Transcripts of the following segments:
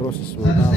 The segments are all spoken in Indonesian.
proses mantau.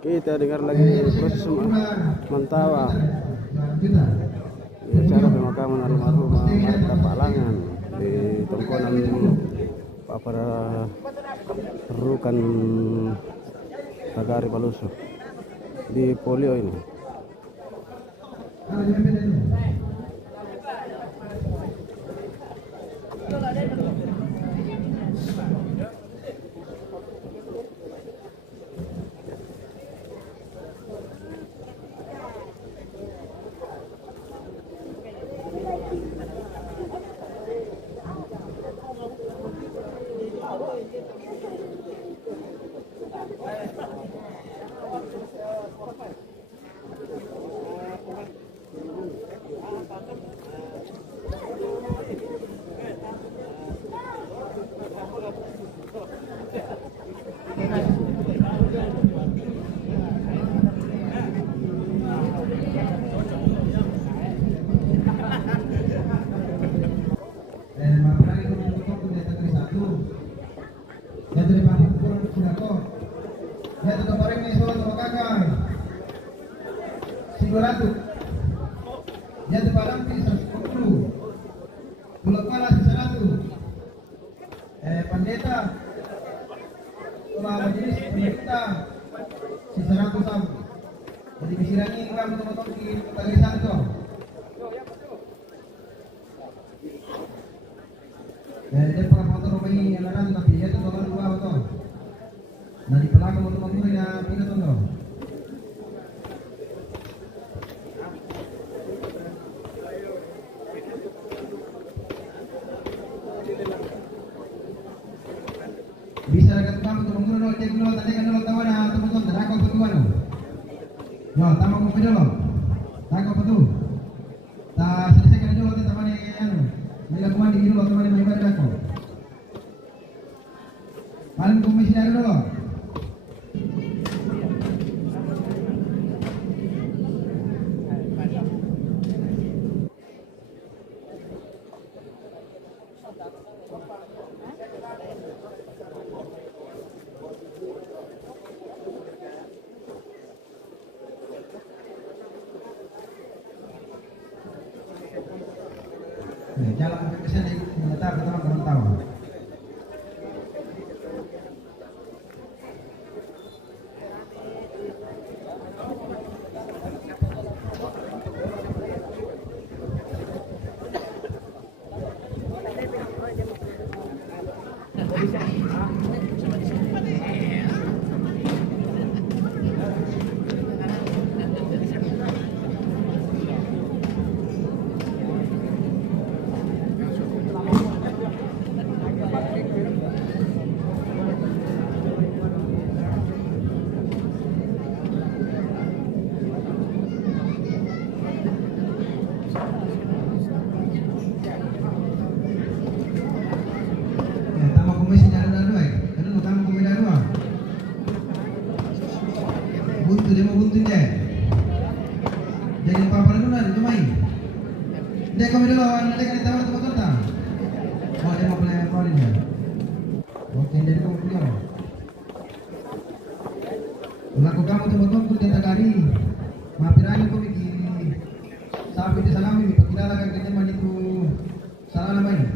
Kita dengar lagi proses mantau acara pemakaman almarhum Marta Palangan di tongkonan para rukan Nagari Palusu di Polio ini. Jatuh Padang 110, Pulau Malas 100, Pandeta, Majelis Pendeta 100 sam. Jadi bisirangi kami teman-teman di Tagrisan itu. Dia para motor rumah ini yang tapi dia tuh nomor 2 betul. Nah di belakang motor-motor yang pindah tuh. Bisa dekat kamu turun dulu, cek dulu, tadi kan dulu tahu na teman-teman, takut petuan lo. Yo, tamu mau dulu, takut petu. Tak selesaikan dulu teman yang melakukan di dulu teman yang ibadah aku. Paling komisioner dulu. Jalan ke sana menetap teman-teman tahu. Buntu dia mau buntu deh. Jadi apa dulu nanti cuma ini. Dia kami dulu nanti kan tahu tempat kota. Oh dia mau beli apa ini? Oke jadi kamu punya. Laku kamu teman-teman pun dia tagari. Maafirani kau bikin. Sabi di salami ni pagkilala kang kanya man itu salah naman.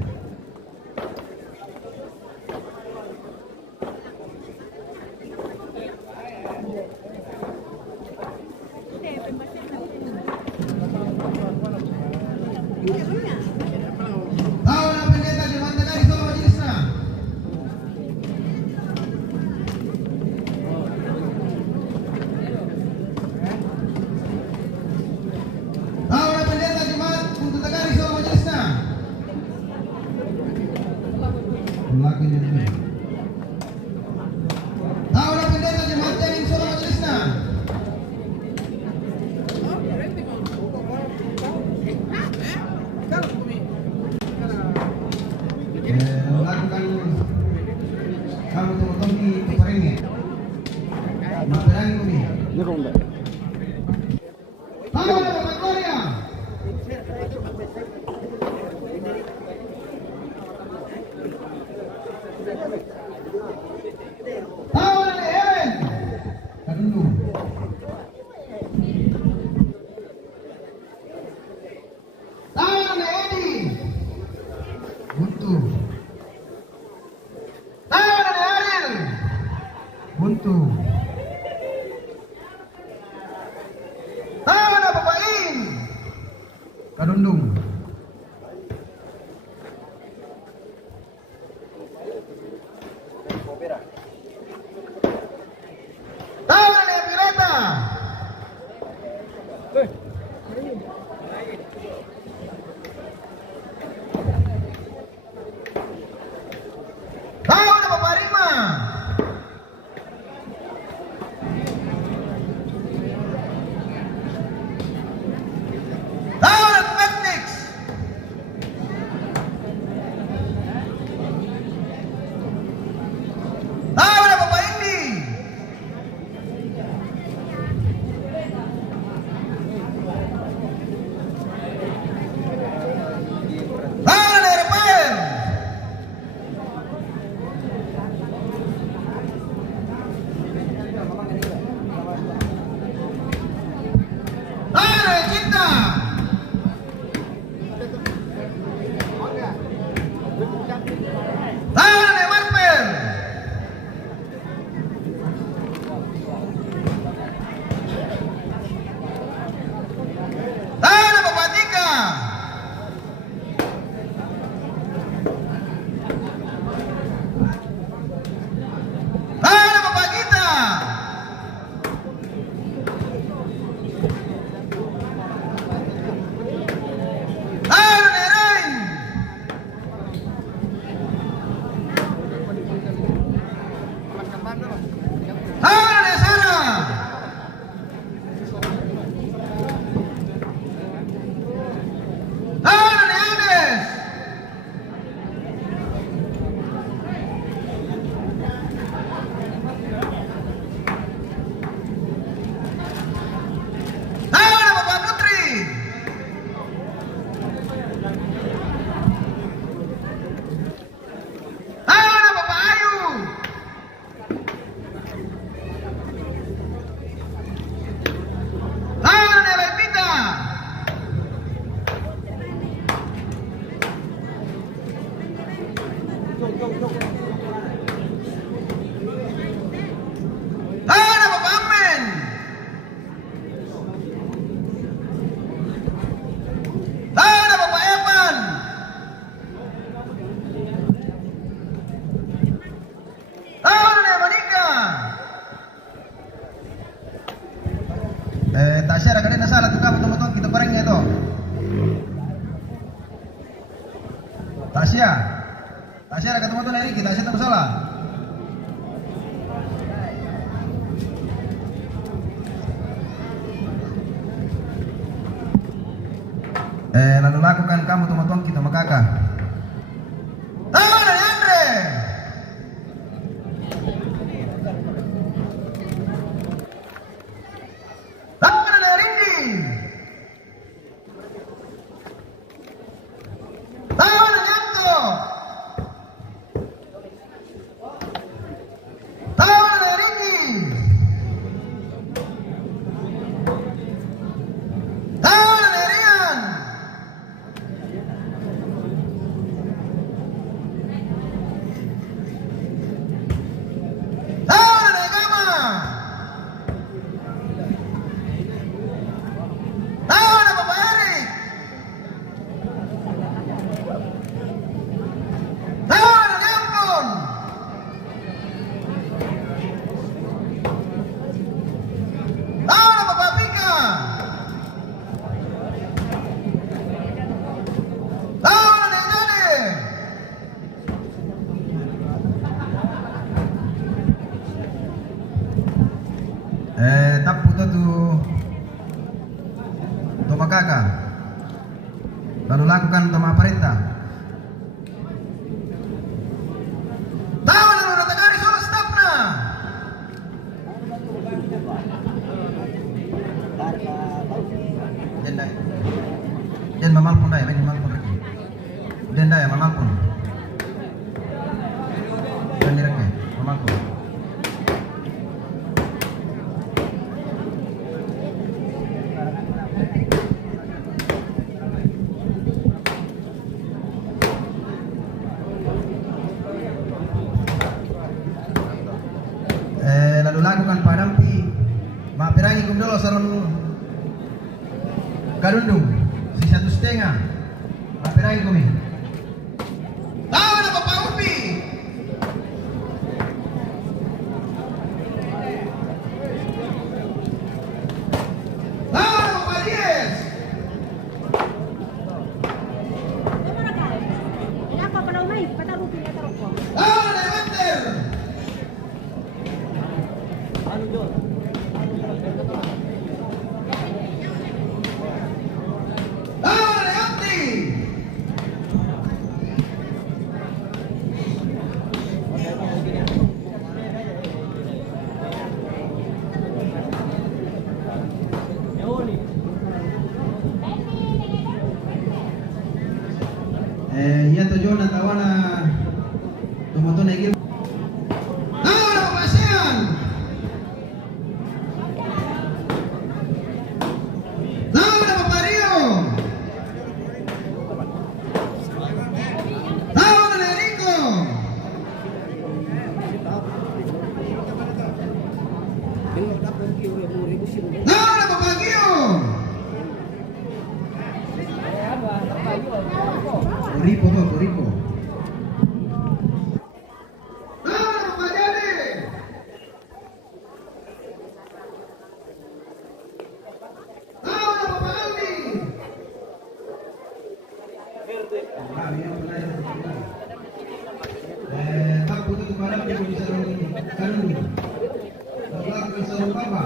Maperang kami. Ini ronda. Tahu ada Bapak Korea. Tahu ada Helen. Kadundung. Tahu ada Edi. Buntu. Tahu ada Ariel. Buntu. Tahu ada Bapak In. Kadundung. Tahu ada Pirata. Tahu ada Bapak Rima. Tahu ada Teknik. Tahu ada Bapak Indi. Tahu ada Rafael. Tahu ada Cinta. Tahu ada Marvel. Tahu ada Bapak Tika. Tahu ada Bapak Gita. Tahu ada Nerain. Tahu ada Sarah. Tahu ada Agnes. Tahu ada Bapak Putri. Tahu ada Bapak Ayu. Tahu ada Nela Pita. Tahu ada Bapak Amen. Tahu ada Bapak Evan. Tahu ada Monika. Tasya ada kalian salah tuh kamu teman-teman kita barengnya itu. Tasya ada teman-teman ini kita Tasya tak salah. Lalu lakukan kamu teman-teman kita makaka. Tahu ada Andre. Tahu ada Rindi. Tahu ada Yanto. Tahu ada Rindi. Tahu ada Rian. Tahu ada Gama. Tahu ada Bapak Erik. Tahu ada Jampun. Tahu ada Bapak Pika. Tahu ada Dede. Tapu tu makaka. Lalu lakukan tama perintah. Tahu lalu datang solo stopna. mamalpon dai, main mamalpon lagi. Dan dai mamalpon. Dan direknya mamalpon. Lalu lakukan padampi mapirangi kum dulu sarun kadundung si 1,5 mapirangi kumi tahu apa Pak Upi tahu apa Pak Dies Kenapa pernah main? Kata Rupi kata Rokok. tahu Levanter iya tujuan tawana tumatun lagi tawana pemasean tawana papario tawana Enrico tawana papagio Ripo tuh, Ripo. Ah, Pak Jadi. Ah, Pak Aldi. Tak butuh kepada dia bisa kan dulu. Setelah bisa apa?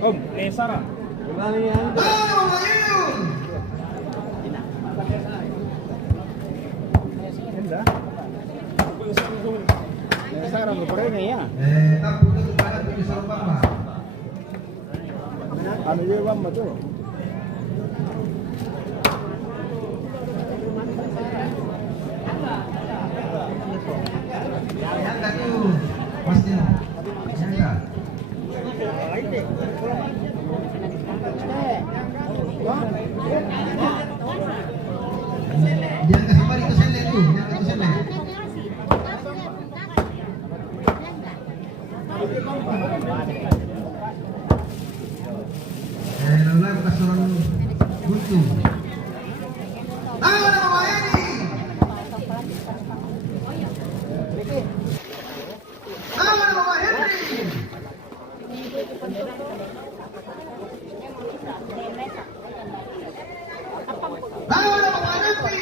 Om, Sarah. Sarah berkorenya ya. Tak butuh kepada tujuh sorban Pak. Ano yung bang betul? Yang tuh pasti. Yang Jangan kasih balik itu sele tuh, jangan itu sele. Lalu lah bekas orang buntu. Ayo nama Pak Edi. Ayo nama Pak Henry. Ayo nama Pak Nafi.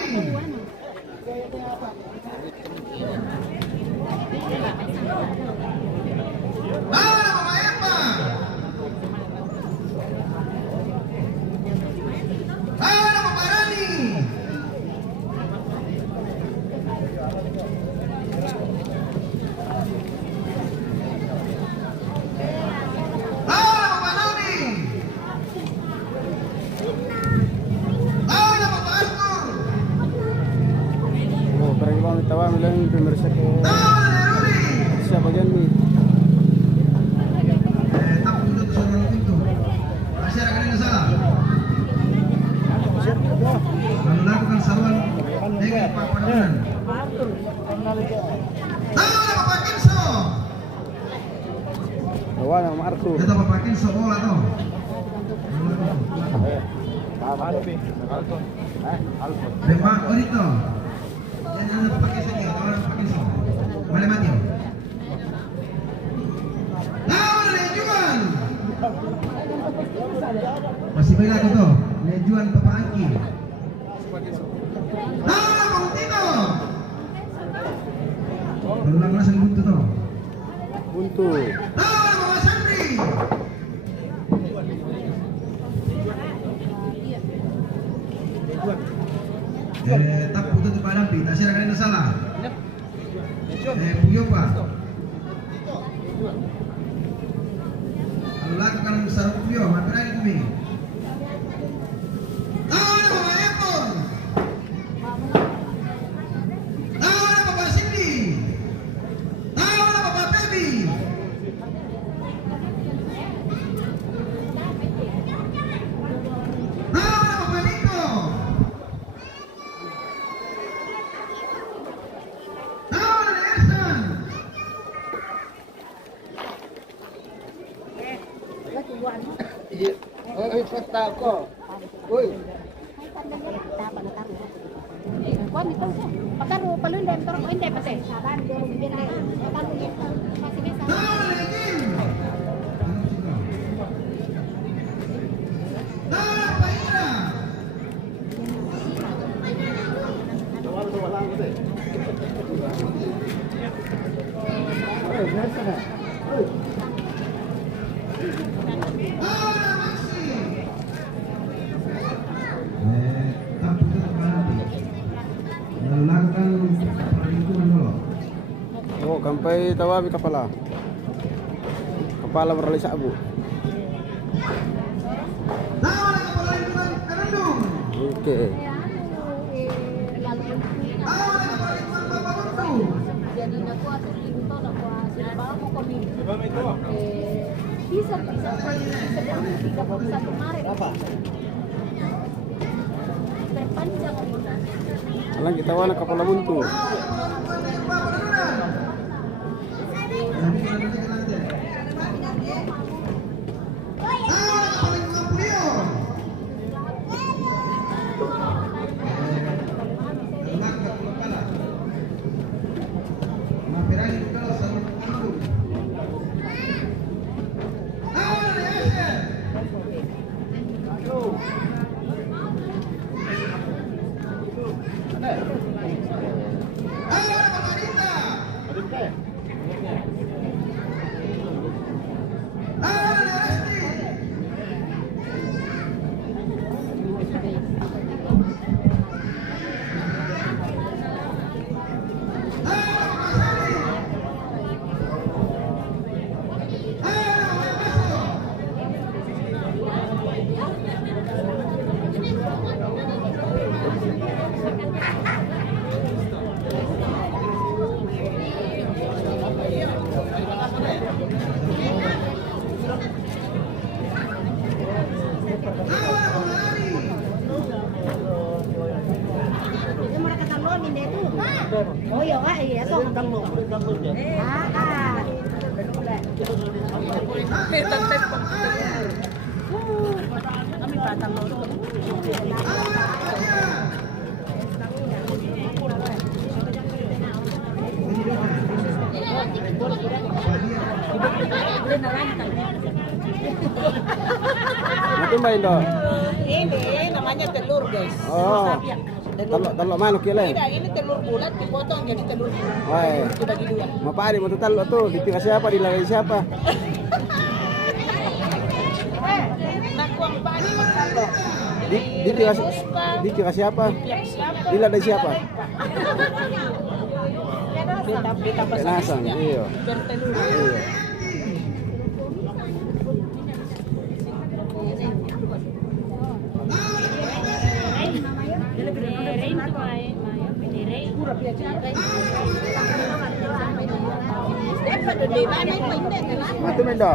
Halo, Pak pemirsa ke siapa bagian nih? Tapu untuk seorang pintu. Masyarakat yang salah. Lalu lakukan saluan dengan papanan. Bapak Kinso. Lawan sama Arthur. Kita Bapak Kinso bola tuh. Bapak Orito. Yang ada Bapak Kinso dia, tahu Bapak Kinso. Mana mati? Lawan Lejuan. Masih bela tuh. Lejuan Bapak Angki. Lawan Bang Tino. Berulang langsung buntu tuh. Buntu. Lawan Bapak Sandri. Tapu tutup padam pi, tasir akan salah. Puyo pa. Lalu lakukan sarap puyo, mapirai kumi. Lawan Bapak Epon. Lawan Bapak Cindy. Lawan Bapak Baby. Lawan Bapak Niko. Lawan Ersan. Oh, kata ko. Uy. Kuan itu pataru palun dem torok ko hindi pati. Saban do bibin na. Pataru ni masih bisa. Lawan Legim. Lawan Pak Indra. Lawan Maxi. Tapu tutup padam pi. Lalu lakukan perhitungan dulu. Oh, kampai tawabi kepala. Kepala beralih sabu. Lawan kepala lingkungan Karandung. Oke. Lawan kepala lingkungan Bapak Buntu. Jadi naku asal pinto naku asal bago kami. Bisa tiga puluh satu Maret. Perpanjang. Alang kita wana kepala buntu. Oh iya kak, iya so. Kami batang lo. Matumbain do. Ini namanya telur guys. Oh. Telur manuk ya le. Tidak, ini telur bulat dipotong jadi telur Wah. dibagi dua. Mapari mau telur tuh, dipikir siapa, dilagay siapa? Nakuang padi magkalo. Dipikir siapa? Tiap siapa? Dilagay siapa? Beta Penasang, iya. bertelur. Iya. di mana itu ini? Matu mendo.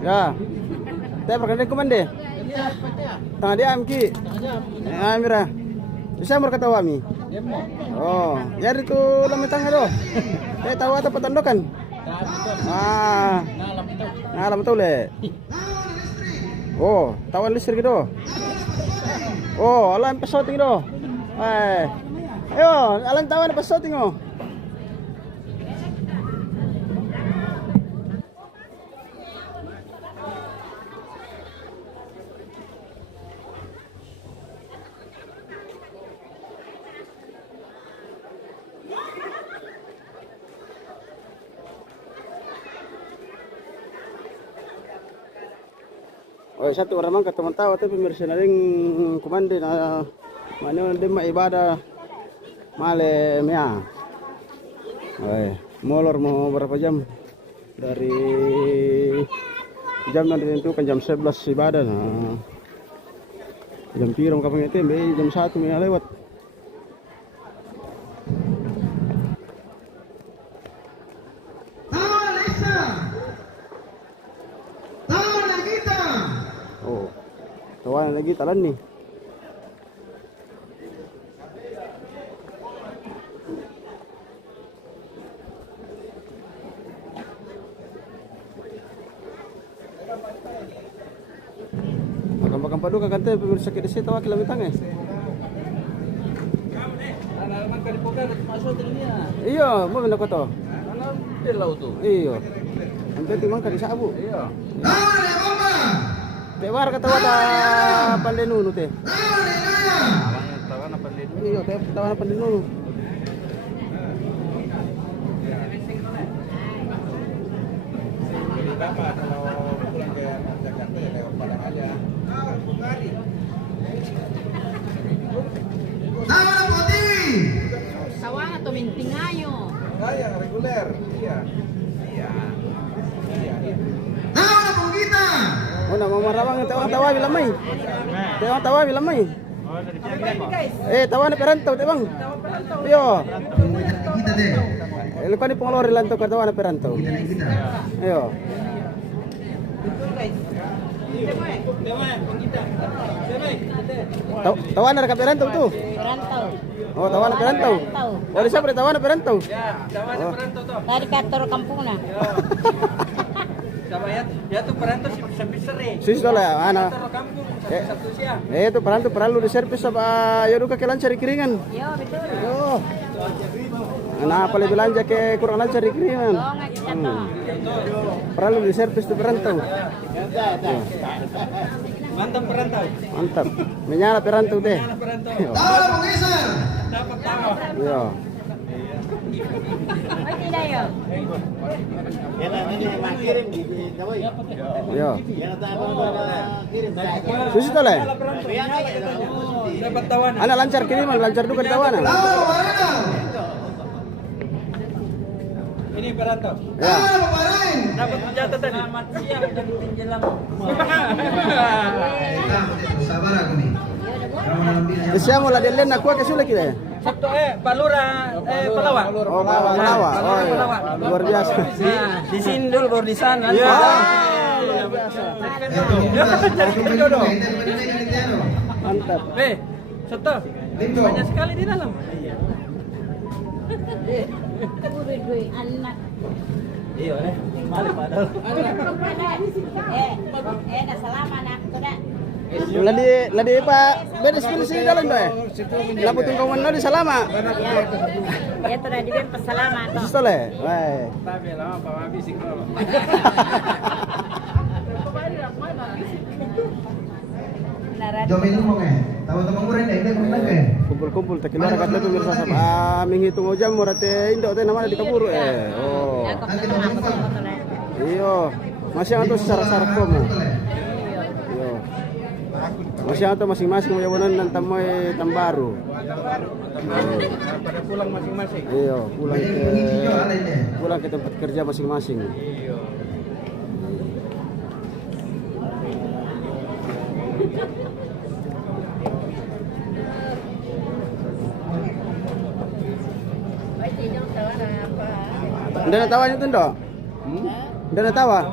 Ya. Teh perkenalkan komande. Tengah diam ki. Amira. Bisa berkata wami. Oh, ya itu lama tangga do. Teh tahu atau petandokan? Ah. Ngalam tahu le. Oh, tawan listrik do. Oh, alam pesoting do. Ayo, alam tawan pesoting oh. Oh, satu orang mangkat teman tahu tapi pemirsa naring komande na mana dia ibadah male mea. Molor mau berapa jam dari jam yang ditentukan jam 11 ibadah. Nah, jam 3 kapan itu jam 1 mea lewat. Kawan lagi talan nih. Makan paduka kan teh pemirsa kita sih tahu kilang tang eh. Iya, mau benda kota. Di laut tuh. Iya. Nanti timang kan disabu. Iya. Tewar kata wata pandenu nu teh. Tawana pandenu. Iya, teh tawana pandenu. Jadi apa kalau pulang ke Jakarta ya kayak Padang aja. Tawana Putih. Tawana to mintingayo. Yang reguler. Iya. Iya. Iya. Tawana Pugita. Oh, nama marawang tewang tawa bilamay. Tewang tawa bilamay. Tawa na perantau tewang. Yo. Kita deh. Lupa ni pengeluar lanto ka tawa na perantau. Kita naik kita. Ayo. Tawa na ka perantau tu. Perantau. Oh, tawa na perantau. Oh, di siapa tawa na perantau? Dari kantor kampung na. Sama ya tuh perantau sampai sering. Sis dola ana. Kampung satu siang. Itu perantau perlu diservis apa ya duka ke lancar kiringan. Yo, betul. Yo. Nah, apa lebih belanja ke kurang lancar kiringan. Oh, nggak kita to. Perlu diservis tu perantau. Mantap perantau. Mantap. Menyala perantau deh. Perantau. Tawana Pengeser. Dapat tahu. Yo. Ay, tidak yo. Yo. Susi tole. Dapat tawana. Anak lancar kiriman, lancar duka di tawana. Tawana Parenal. Ini perantau. Ya. Tawana Paren. Dapat senjata tadi. Selamat siang dan menjelang. Sabar aku nih. Kamu dalam diri. Siya mo la delen aku ke sule kita. Sabtu Palura Palawa. Oh, Palawa. Oh, iya. Luar biasa. Di sini dulu baru di sana. Iya. Mantap. Soto. Banyak sekali di dalam. Dui anak. Iya, mali padahal. Dah selama nak kuda. Ladi Pak bedes sini jalan bae. Labutin kawan di salama. Ya tu dah diberi pesalaman tu. Sole. Baik. Tapi lama Pak Wabi sih kalau. Jomin mo eh. Tahu-tahu murah deh, itu kumpulan ke. Kumpul-kumpul tak keluar kata pemirsa sama menghitung jam murah teh indok teh namanya dikabur oh. Iyo, masih atau secara komo. Iyo. Masih atau masing-masing mau jawanan dan tamoy tambaru. Pada pulang masing-masing. Iyo, pulang ke tempat kerja masing-masing. Iya. Udah tawanya tuh ndok? Udah tawa?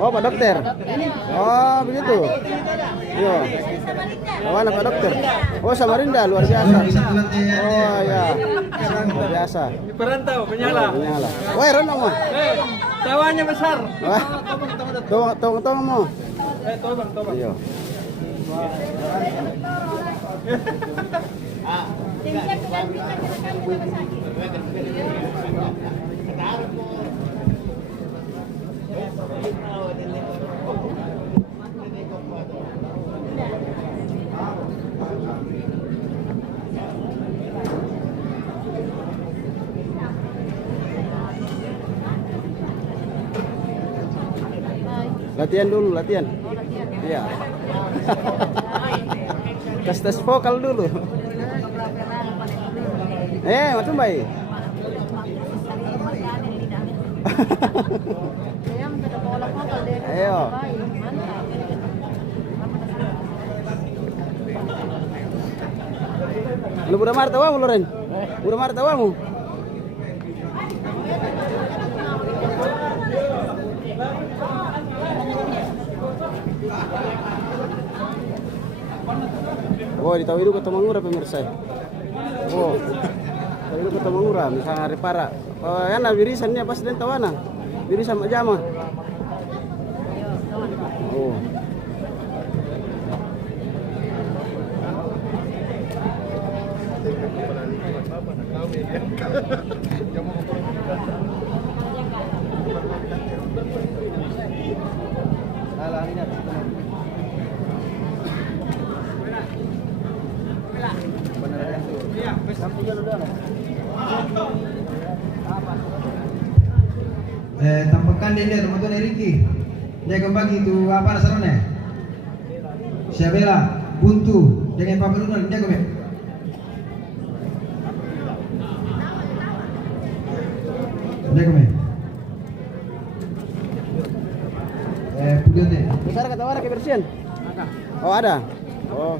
Oh Pak Dokter. Oh begitu. Iya. Tawana Pak Dokter. Oh Samarinda luar biasa. Oh ya. Luar biasa. Perantau penyala. Menyala. Woi Rono mah. Tawanya besar. Wah. Tong mau. Tobang. Iya. Latihan dulu, latihan. Iya. Tes vokal dulu. Macam baik. Ayo. Lu udah martawamu, Loren? Udah martawamu? Oh, di Tawidu Kota Mangura pemirsa. Oh, Tawidu Kota Mangura, misalnya hari para. Oh, ya nah birisannya pas dan tawana. Birisan majama. Oh. Tampakkan dia rumah tuan Ricky. Dia kembali itu apa dasarnya? Syabela, buntu, dengan Papa Lunan, dia kembali. Dia kembali. Punya deh. Besar kata warna kebersihan? Oh ada. Oh.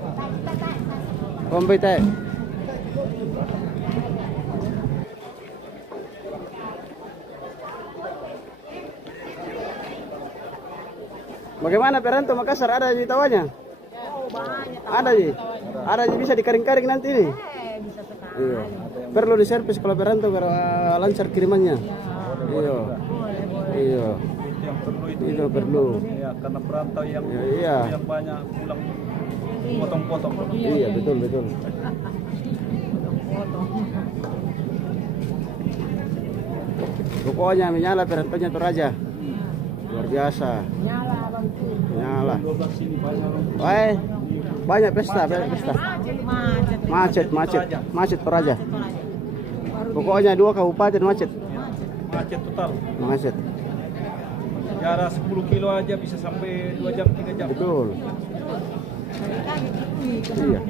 Kompeten. Bagaimana Peranto Makassar ada di tawanya? Oh, banyak. Ada ji. Ada ji bisa dikaring-karing nanti nih. Bisa sekali. Iya. Perlu diservis kalau Peranto biar lancar kirimannya. Iya. Iya. Yang perlu Itu perlu. Ya, karena perantau yang Iya. yang banyak pulang potong-potong. Iya betul. Pokoknya menyala Perantonya tuh raja. Luar biasa. Nyala. Wah, banyak pesta. Macet Toraja. Pokoknya 2 kabupaten macet. Macet total. Macet. Jarak 10 kilo aja bisa sampai 2 jam 3 jam. Betul. Iya.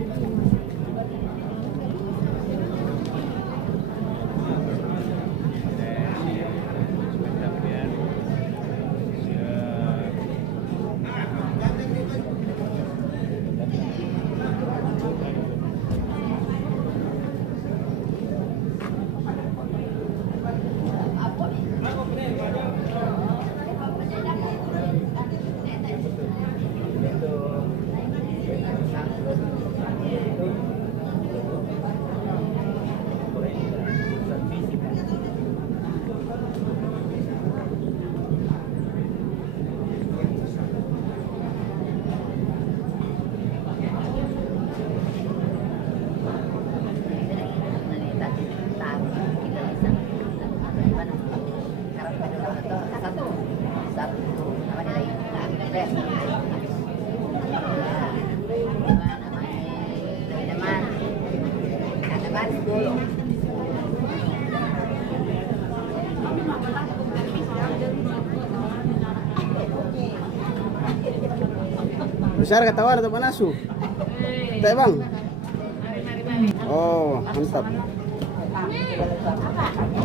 Besar ketawa atau panasu? Teh bang? Oh, mantap.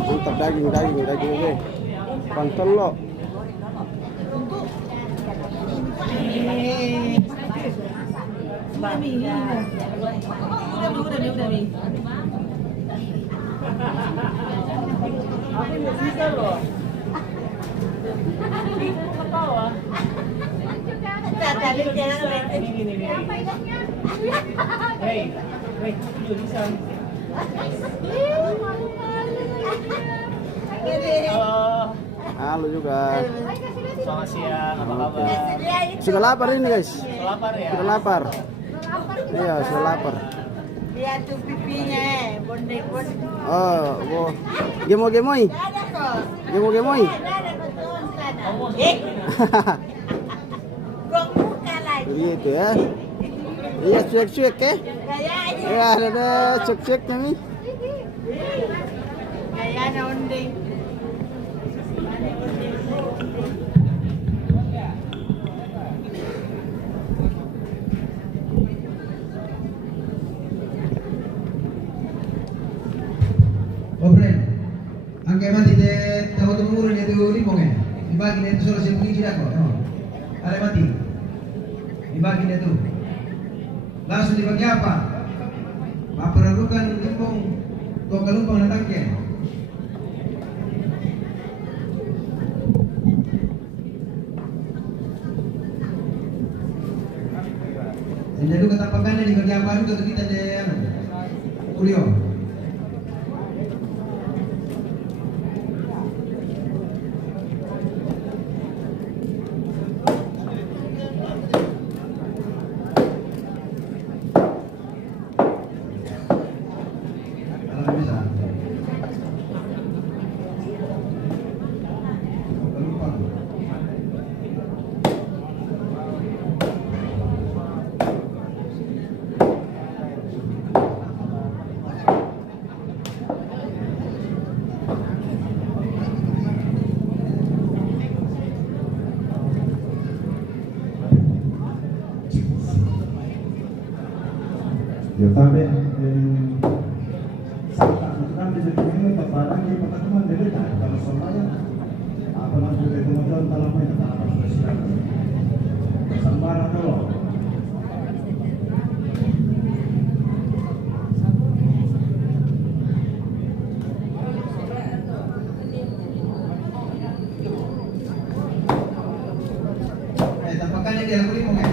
Mantap daging oke. Pantolo. Halo juga. Selamat siang, apa kabar? Sudah lapar ini guys. Lapar ya? Sudah lapar. Iya, sudah lapar. Lihat tuh pipinya, bonde-bonde. Oh. Gemoy. Ada kok. Gemoy. Ada betul sana. Gua buka lagi. Begitu ya. Iya, cuek-cuek ya. Gayanya. Ya, ada cuek-cueknya nih. Gayanya ondeng. Friend, angke mati te tahu tu mengurus itu limbong ya. Dibagi itu solusi mungkin tidak kok. Ada mati. Dibagi itu. Langsung dibagi apa? Apa ragukan limbong? Kau kelumpang datang ke? Jadi ketapakannya dibagi apa juga tuh kita deh. Kuliah. Yo también salta kan di situ ini kepada di pertemuan dari kalau semuanya apa nanti itu modal dalam itu tak apa presiden sembara dulu tampakannya dia limbong ya.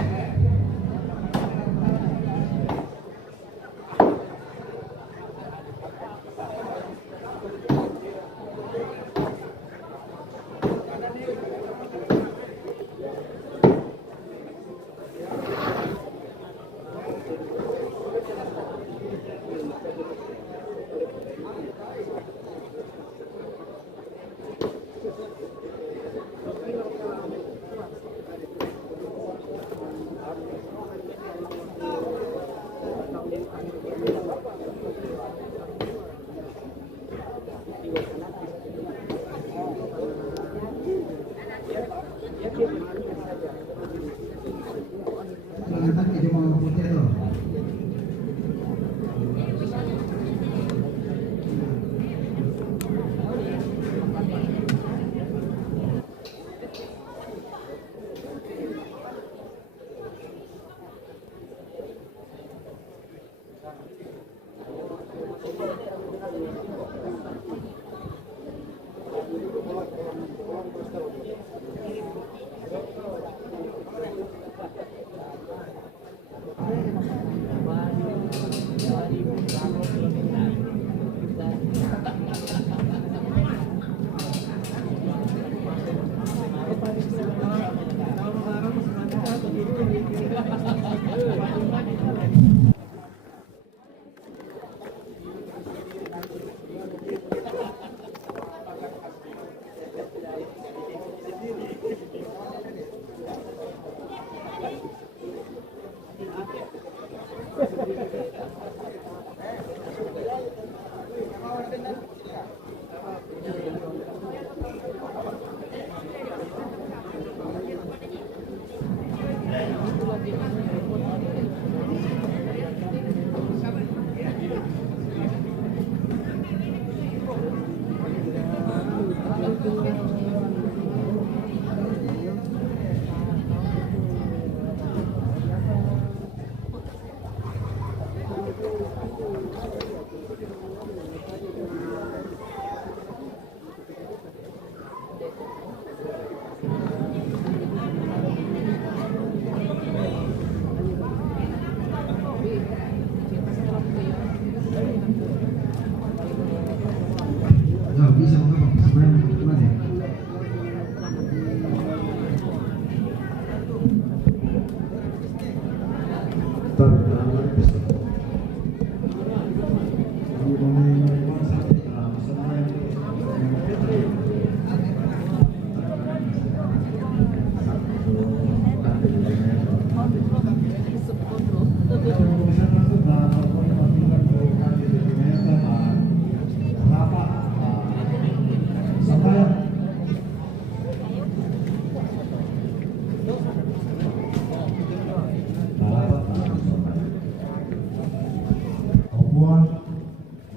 Ya, bisa mengapa sebenarnya teman ya.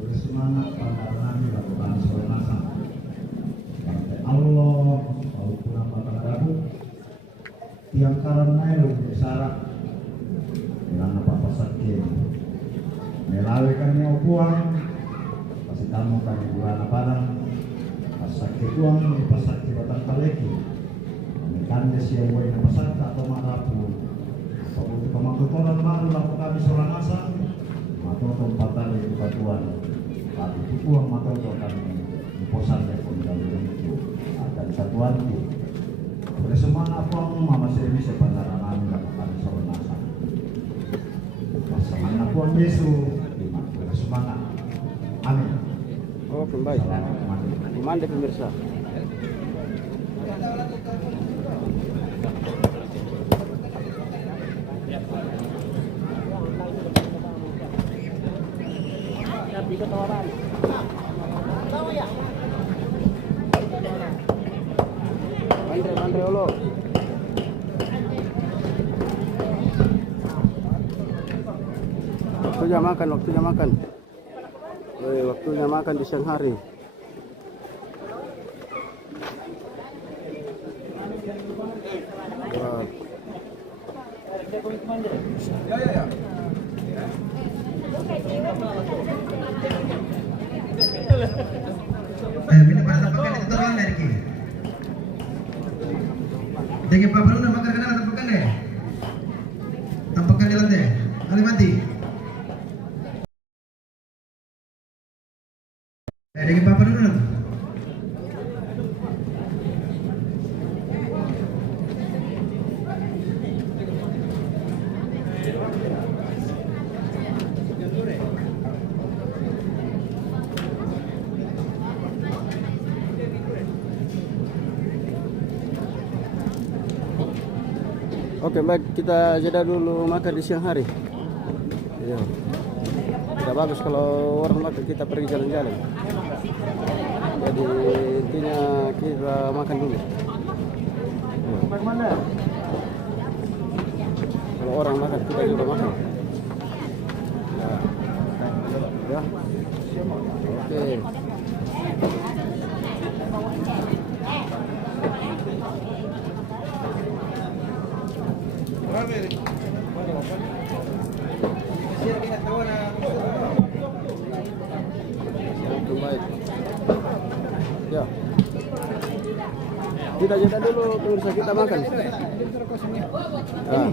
Bersemangat pada kami lakukan serenasa. Allah, maupun apa terhadap tiang karena bersyarat dengan apa sakit melalui kami opuan kasih tamu kami bulan padang pasakit uang pasakit batang paleki kami kandes yang buat pasakit atau marapu untuk pemangku koran baru lakukan kami seorang asa atau tempatan itu katuan tapi itu uang mata itu kami posan pun dalam itu akan satuan itu oleh semua apa mama saya bisa pandang kami lakukan seorang asa pasangan puan Yesus oleh semangat amin. Oke, baik. Gimana pemirsa? Andre dulu. Waktunya makan. Waktunya makan di siang hari. Wah. Pindah pada tampakan itu orang dari kiri. Jadi Pak Baru nak makan kena tampakan deh. Tampakan di lantai. Ali mati. Jadi Pak Baru nak. Oke, baik, kita jeda dulu makan di siang hari. Ya. Tidak bagus kalau orang makan kita pergi jalan-jalan. Jadi intinya kita makan dulu. Ya. Kalau orang makan kita juga makan. Ya. Oke. Baik. Ya. Kita jeda dulu, pemirsa, kita makan. Ah.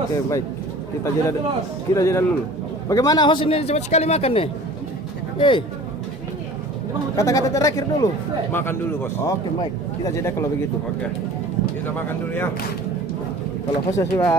Oke, baik. Kita jeda dulu. Bagaimana host ini cepat sekali makan nih? Kata-kata terakhir dulu. Makan dulu, Bos. Oke, baik. Kita jeda kalau begitu. Oke. Kita makan dulu ya. Kalau hostnya sudah